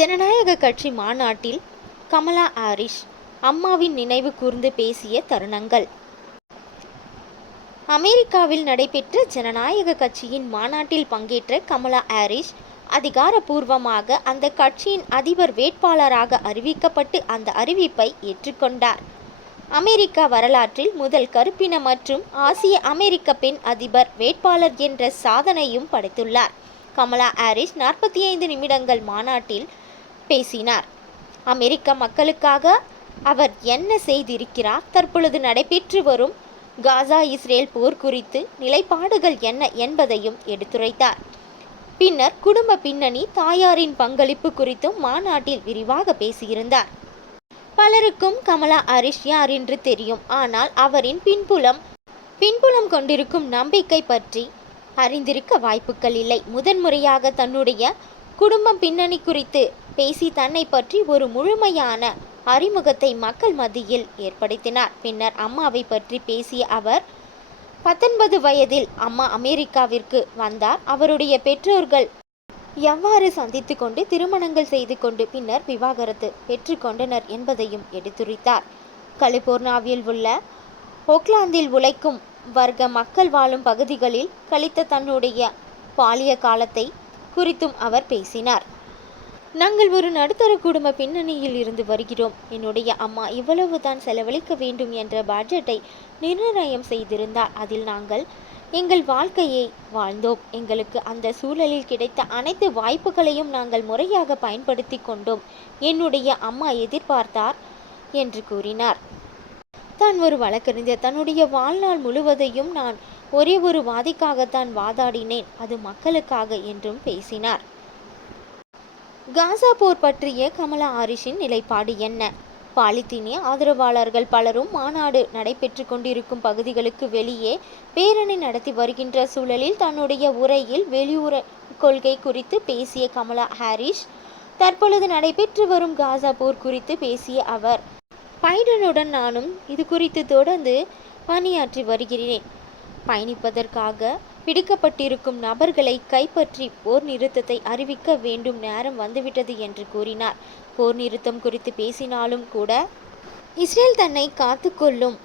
ஜனநாயக கட்சி மாநாட்டில் கமலா ஆரிஷ் அம்மாவின் நினைவு கூர்ந்து பேசிய தருணங்கள். அமெரிக்காவில் நடைபெற்ற ஜனநாயக கட்சியின் மாநாட்டில் பங்கேற்ற கமலா ஹாரிஸ் அதிகாரப்பூர்வமாக அந்த கட்சியின் அதிபர் வேட்பாளராக அறிவிக்கப்பட்டு அந்த அறிவிப்பை ஏற்றுக்கொண்டார். அமெரிக்கா வரலாற்றில் முதல் கருப்பின மற்றும் ஆசிய அமெரிக்க பெண் அதிபர் வேட்பாளர் என்ற சாதனையும் படைத்துள்ளார். கமலா ஹாரிஸ் நாற்பத்தி ஐந்து நிமிடங்கள் மாநாட்டில் பேசினார். அமெரிக்க மக்களுக்காக அவர் என்ன செய்திருக்கிறார்? தற்பொழுது நடைபெற்று வரும் காசா இஸ்ரேல் போர் குறித்து நிலைப்பாடுகள் என்ன என்பதையும் எடுத்துரைத்தார். பின்னர் குடும்ப பின்னணி தாயாரின் பங்களிப்பு குறித்தும் மாநாட்டில் விரிவாக பேசியிருந்தார். பலருக்கும் கமலா ஹரிஷ் யார் என்று தெரியும். ஆனால் அவரின் பின்புலம் பின்புலம் கொண்டிருக்கும் நம்பிக்கை பற்றி அறிந்திருக்க வாய்ப்புகள் இல்லை. முதன்முறையாக தன்னுடைய குடும்பம் பின்னணி குறித்து பேசி தன்னை பற்றி ஒரு முழுமையான அறிமுகத்தை மக்கள் மத்தியில் ஏற்படுத்தினார். பின்னர் அம்மாவை பற்றி பேசிய அவர் பத்தொன்பது வயதில் அம்மா அமெரிக்காவிற்கு வந்தார். அவருடைய பெற்றோர்கள் எவ்வாறு சந்தித்து கொண்டு திருமணங்கள் செய்து கொண்டு பின்னர் விவாகரத்து பெற்றுக்கொண்டனர் என்பதையும் எடுத்துரைத்தார். கலிபோர்னாவில் உள்ள ஓக்லாந்தில் உழைக்கும் வர்க்க மக்கள் வாழும் பகுதிகளில் கழித்த தன்னுடைய பாலிய காலத்தை குறித்தும் அவர் பேசினார். நாங்கள் ஒரு நடுத்தர குடும்ப பின்னணியில் இருந்து வருகிறோம். என்னுடைய அம்மா இவ்வளவு தான் செலவழிக்க வேண்டும் என்ற பட்ஜெட்டை நிர்ணயம் செய்திருந்தார். அதில் நாங்கள் எங்கள் வாழ்க்கையை வாழ்ந்தோம். எங்களுக்கு அந்த சூழலில் கிடைத்த அனைத்து வாய்ப்புகளையும் நாங்கள் முறையாக பயன்படுத்தி கொண்டோம். என்னுடைய அம்மா எதிர்பார்த்தார் என்று கூறினார். தான் ஒரு வழக்கறிஞர். தன்னுடைய வாழ்நாள் முழுவதையும் நான் ஒரே ஒரு வாதிக்காகத்தான் வாதாடினேன். அது மக்களுக்காக என்றும் பேசினார். காசா போர் பற்றிய கமலா ஹாரிஸின் நிலைப்பாடு என்ன? பாலித்தீனிய ஆதரவாளர்கள் பலரும் மாநாடு நடைபெற்று கொண்டிருக்கும் பகுதிகளுக்கு வெளியே பேரணி நடத்தி வருகின்ற சூழலில் தன்னுடைய உரையில் வெளியுற கொள்கை குறித்து பேசிய கமலா ஹாரிஸ் தற்பொழுது நடைபெற்று வரும் காசா போர் குறித்து பேசிய அவர் பைடனுடன் நானும் இது குறித்து தொடர்ந்து பணியாற்றி வருகிறேன். பயணிப்பதற்காக பிடிக்கப்பட்டிருக்கும் நபர்களை கைப்பற்றி போர் நிறுத்தத்தை அறிவிக்க வேண்டும் நேரம் வந்துவிட்டது என்று கூறினார். போர் நிறுத்தம் குறித்து பேசினாலும் கூட இஸ்ரேல் தன்னை காத்துக்கொள்ளும்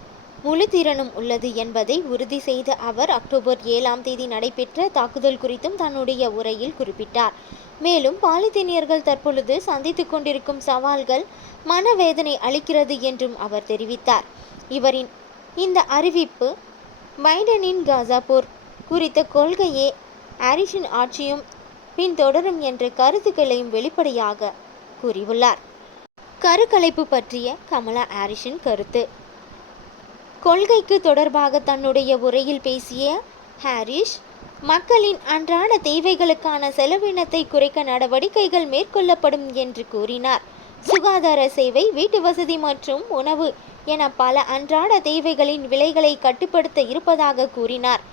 முழு திறனும் உள்ளது என்பதை உறுதி செய்த அவர் அக்டோபர் ஏழாம் தேதி நடைபெற்ற தாக்குதல் குறித்தும் தன்னுடைய உரையில் குறிப்பிட்டார். மேலும் பாலித்தீனியர்கள் தற்பொழுது சந்தித்து கொண்டிருக்கும் சவால்கள் மனவேதனை அளிக்கிறது என்றும் அவர் தெரிவித்தார். இவரின் இந்த அறிவிப்பு பைடனின் காசா போர் குறித்த கொள்கையே ஹாரிஸின் ஆட்சியும் பின்தொடரும் என்ற கருத்துக்களையும் வெளிப்படையாக கூறியுள்ளார். கருக்கலைப்பு பற்றிய கமலா ஹாரிஸின் கருத்து. கொள்கைக்கு தொடர்பாக தன்னுடைய உரையில் பேசிய ஹாரிஸ் மக்களின் அன்றாட தேவைகளுக்கான செலவினத்தை குறைக்க நடவடிக்கைகள் மேற்கொள்ளப்படும் என்று கூறினார். சுகாதார சேவை வீட்டு வசதி மற்றும் உணவு என பல அன்றாட தேவைகளின் விலைகளை கட்டுப்படுத்த இருப்பதாக கூறினார்.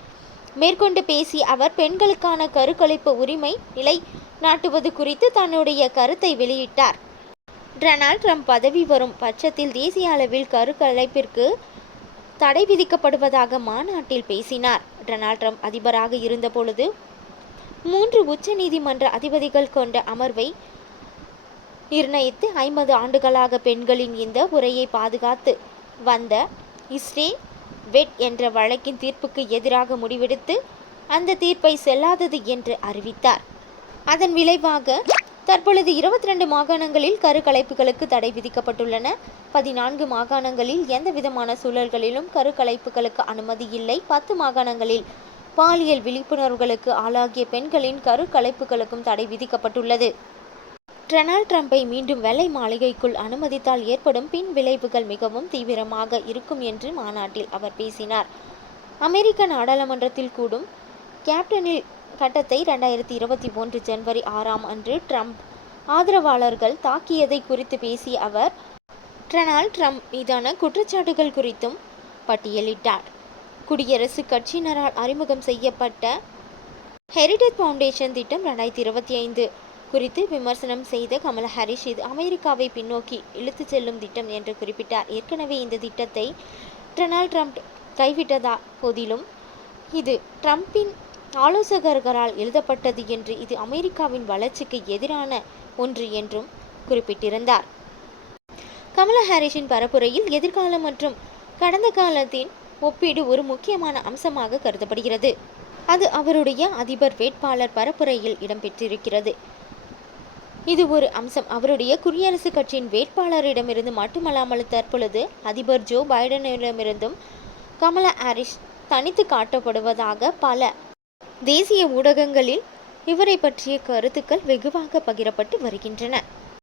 மேற்கொண்டு பேசிய அவர் பெண்களுக்கான கருக்கலைப்பு உரிமை நிலை நாட்டுவது குறித்து தன்னுடைய கருத்தை வெளியிட்டார். டொனால்ட் ட்ரம்ப் பதவி வரும் பட்சத்தில் தேசிய அளவில் கருக்கலைப்பிற்கு தடை விதிக்கப்படுவதாக மாநாட்டில் பேசினார். டொனால்ட் ட்ரம்ப் அதிபராக இருந்தபொழுது மூன்று உச்ச நீதிமன்ற அதிபதிகள் கொண்ட அமர்வை நிர்ணயித்து ஐம்பது ஆண்டுகளாக பெண்களின் இந்த உரையை பாதுகாத்து வந்த இஸ்ரே வெட் என்ற வழக்கின் தீர்ப்புக்கு எதிராக முடிவெடுத்து அந்த தீர்ப்பை செல்லாதது என்று அறிவித்தார். அதன் விளைவாக தற்பொழுது இருபத்தி ரெண்டு மாகாணங்களில் கருக்கலைப்புகளுக்கு தடை விதிக்கப்பட்டுள்ளன. பதினான்கு மாகாணங்களில் எந்த விதமான சூழல்களிலும் கருக்கலைப்புகளுக்கு அனுமதி இல்லை. பத்து மாகாணங்களில் பாலியல் விழிப்புணர்வுகளுக்கு ஆளாகிய பெண்களின் கருக்கலைப்புகளுக்கும் தடை விதிக்கப்பட்டுள்ளது. டொனால்ட் ட்ரம்பை மீண்டும் வெள்ளை மாளிகைக்குள் அனுமதித்தால் ஏற்படும் பின் விளைவுகள் மிகவும் தீவிரமாக இருக்கும் என்று மாநாட்டில் அவர் பேசினார். அமெரிக்க நாடாளுமன்றத்தில் கூடும் கேப்டனில் கட்டத்தை ரெண்டாயிரத்தி இருபத்தி ஒன்று ஜனவரி ஆறாம் அன்று ட்ரம்ப் ஆதரவாளர்கள் தாக்கியதை குறித்து பேசிய அவர் டொனால்ட் ட்ரம்ப் மீதான குற்றச்சாட்டுகள் குறித்தும் பட்டியலிட்டார். குடியரசுக் கட்சியினரால் அறிமுகம் செய்யப்பட்ட ஹெரிடேஜ் ஃபவுண்டேஷன் திட்டம் ரெண்டாயிரத்தி இருபத்தி ஐந்து குறித்து விமர்சனம் செய்த கமலா ஹாரிஸ் இது அமெரிக்காவை பின்னோக்கி இழுத்துச் செல்லும் திட்டம் என்று குறிப்பிட்டார். ஏற்கனவே இந்த திட்டத்தை டொனால்ட் ட்ரம்ப் கைவிட்டதா போதிலும் இது ட்ரம்பின் ஆலோசகர்களால் எழுதப்பட்டது என்று இது அமெரிக்காவின் வளர்ச்சிக்கு எதிரான ஒன்று என்றும் குறிப்பிட்டிருந்தார். கமலா ஹாரிஸின் பரப்புரையில் எதிர்காலம் மற்றும் கடந்த காலத்தின் ஒப்பீடு ஒரு முக்கியமான அம்சமாக கருதப்படுகிறது. அது அவருடைய அதிபர் வேட்பாளர் பரப்புரையில் இடம்பெற்றிருக்கிறது. இது ஒரு அம்சம். அவருடைய குடியரசுக் கட்சியின் வேட்பாளரிடமிருந்து மட்டுமல்லாமல் தற்பொழுது அதிபர் ஜோ பைடனிடமிருந்தும் கமலா ஹாரிஸ் தனித்து காட்டப்படுவதாக பல தேசிய ஊடகங்களில் இவரை பற்றிய கருத்துக்கள் வெகுவாக பகிரப்பட்டு வருகின்றன.